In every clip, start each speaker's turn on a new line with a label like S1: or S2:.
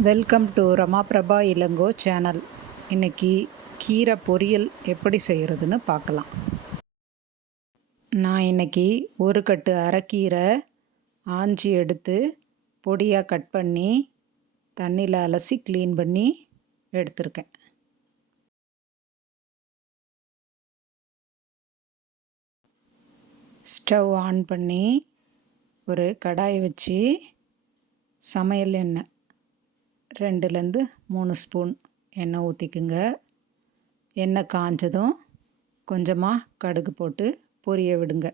S1: Welcome to Ramaprabha Ilango channel. இன்னைக்கு கீரை பொரியல் எப்படி செய்கிறதுன்னு பார்க்கலாம். நான் இன்னைக்கு ஒரு கட்டு அரைக்கீரை ஆஞ்சி எடுத்து பொடியாக கட் பண்ணி தண்ணியில் அலசி க்ளீன் பண்ணி எடுத்திருக்கேன். ஸ்டவ் ஆன் பண்ணி ஒரு கடாய் வச்சு சமையல் எண்ணெய் ரெண்டுலேருந்து மூணு ஸ்பூன் எண்ணெய் ஊற்றிக்குங்க. எண்ணெய் காஞ்சதும் கொஞ்சமாக கடுகு போட்டு பொரிய விடுங்க.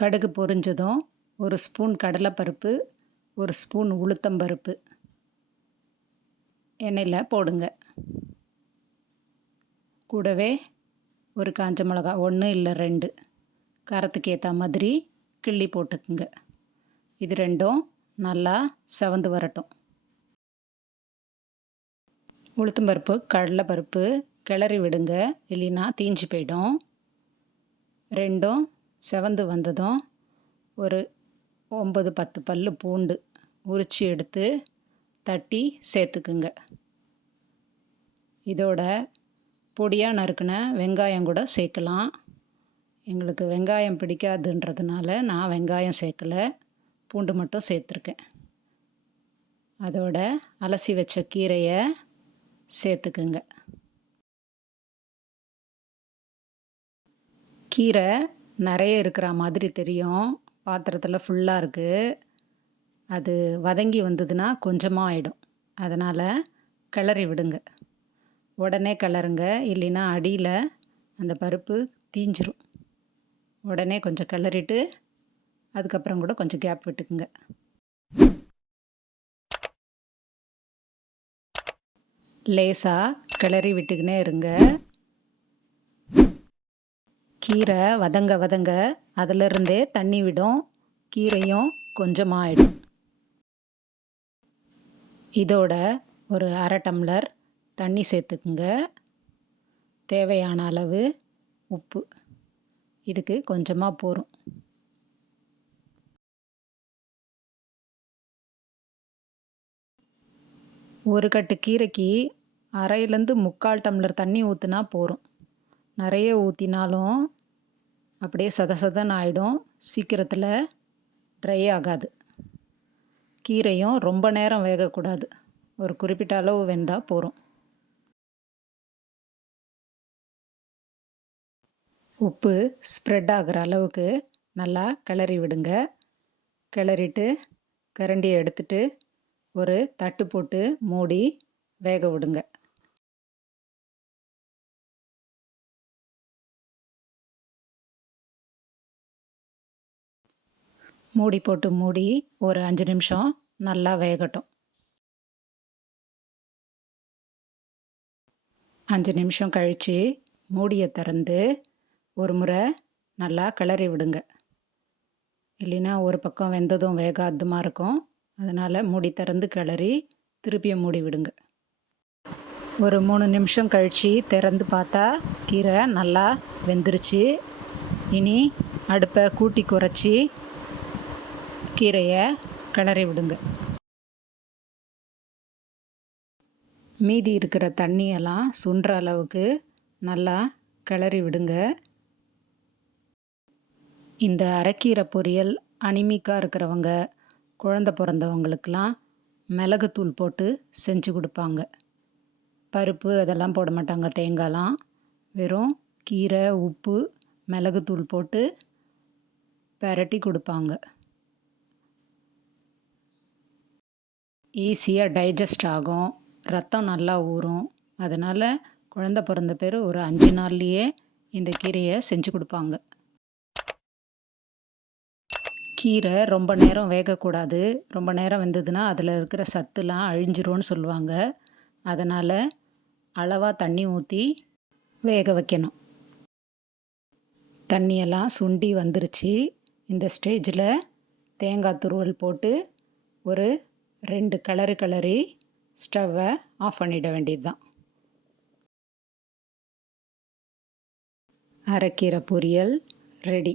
S1: கடுகு பொரிஞ்சதும் ஒரு ஸ்பூன் கடலைப்பருப்பு ஒரு ஸ்பூன் உளுத்தம்பருப்பு எண்ணெயில் போடுங்க. கூடவே ஒரு காஞ்ச மிளகா ஒன்று இல்லை ரெண்டு. காரத்துக்கு ஏற்ற மாதிரி கிள்ளி போட்டுக்குங்க. இது ரெண்டும் நல்லா செவந்து வரட்டும். உளுத்தம்பருப்பு கடலைப்பருப்பு கிளறி விடுங்க. இல்லைன்னா தீஞ்சு போயிடும். ரெண்டும் செவந்து வந்ததும் ஒரு ஒம்பது பத்து பல் பூண்டு உரித்து எடுத்து தட்டி சேர்த்துக்குங்க. இதோட பொடியாக நறுக்கின வெங்காயம் கூட சேர்க்கலாம். எங்களுக்கு வெங்காயம் பிடிக்காதுன்றதுனால நான் வெங்காயம் சேர்க்கலை. பூண்டு மட்டும் சேர்த்துருக்கேன். அதோட அலசி வச்ச கீரையை சேர்த்துக்குங்க. கீரை நிறைய இருக்கிற மாதிரி தெரியும். பாத்திரத்தில் ஃபுல்லாக இருக்குது அது வதங்கி வந்ததுன்னா கொஞ்சமாக ஆகிடும் அதனால் கிளறி விடுங்க. உடனே கிளறுங்க. இல்லைன்னா அடியில் அந்த பருப்பு தீஞ்சிரும். உடனே கொஞ்சம் கிளறிட்டு அதுக்கப்புறம் கூட கொஞ்சம் கேப் விட்டுக்குங்க. லேசாக கிளறி விட்டுக்கினே இருங்க. கீரை வதங்க வதங்க அதிலிருந்தே தண்ணி விடும். கீரையும் கொஞ்சமாகிடும் இதோட ஒரு அரை டம்ளர் தண்ணி சேர்த்துக்குங்க. தேவையான அளவு உப்பு. இதுக்கு கொஞ்சமாக போகும் ஒரு கட்டு கீரைக்கு அரையிலேருந்து முக்கால் டம்ளர் தண்ணி ஊற்றுனா போகிறோம் நிறைய ஊற்றினாலும் அப்படியே சத சதன் ஆகிடும் சீக்கிரத்தில் ட்ரை ஆகாது. கீரையும் ரொம்ப நேரம் வேகக்கூடாது. ஒரு குறிப்பிட்ட அளவு வெந்தால் போகிறோம் உப்பு ஸ்ப்ரெட் ஆகிற அளவுக்கு நல்லா கிளறி விடுங்க. கிளறிட்டு கரண்டியை எடுத்துட்டு ஒரு தட்டு போட்டு மூடி வேக விடுங்க. மூடி போட்டு மூடி ஒரு அஞ்சு நிமிஷம் நல்லா வேகட்டும். அஞ்சு நிமிஷம் கழித்து மூடியை திறந்து ஒரு முறை நல்லா கிளறி விடுங்க. இல்லைன்னா ஒரு பக்கம் வெந்ததும் வேகாதமாக இருக்கும். அதனால் மூடி திறந்து கிளறி திருப்பியும் மூடி விடுங்க. ஒரு மூணு நிமிஷம் கழித்து திறந்து பார்த்தா கீரை நல்லா வெந்துருச்சு. இனி அடுப்பை கூட்டி குறைச்சி கீரையை கிளறி விடுங்க. மீதி இருக்கிற தண்ணியெல்லாம் சுன்ற அளவுக்கு நல்லா கிளறி விடுங்க. இந்த அரைக்கீரை பொரியல் அனிமிக்காக இருக்கிறவங்க குழந்த பிறந்தவங்களுக்கெல்லாம் மிளகுத்தூள் போட்டு செஞ்சு கொடுப்பாங்க. பருப்பு அதெல்லாம் போட மாட்டாங்க. தேங்காய்லாம் வெறும் கீரை உப்பு மிளகுத்தூள் போட்டு பெரட்டி கொடுப்பாங்க. ஈஸியாக டைஜஸ்ட் ஆகும். ரத்தம் நல்லா ஊறும். அதனால் குழந்த பிறந்த பேர் ஒரு அஞ்சு நாள்லேயே இந்த கீரையை செஞ்சு கொடுப்பாங்க. கீரை ரொம்ப நேரம் வேகக்கூடாது. ரொம்ப நேரம் வெந்ததுன்னா அதில் இருக்கிற சத்துலாம் அழிஞ்சிரும்னு சொல்லுவாங்க. அதனால் அளவாக தண்ணி ஊற்றி வேக வைக்கணும். தண்ணியெல்லாம் சுண்டி வந்துருச்சு. இந்த ஸ்டேஜில் தேங்காய் துருவல் போட்டு ஒரு ரெண்டு கலரு கலரி ஸ்டவ்வை ஆஃப் பண்ணிட வேண்டியது தான் அரைக்கீரை பொரியல் ரெடி.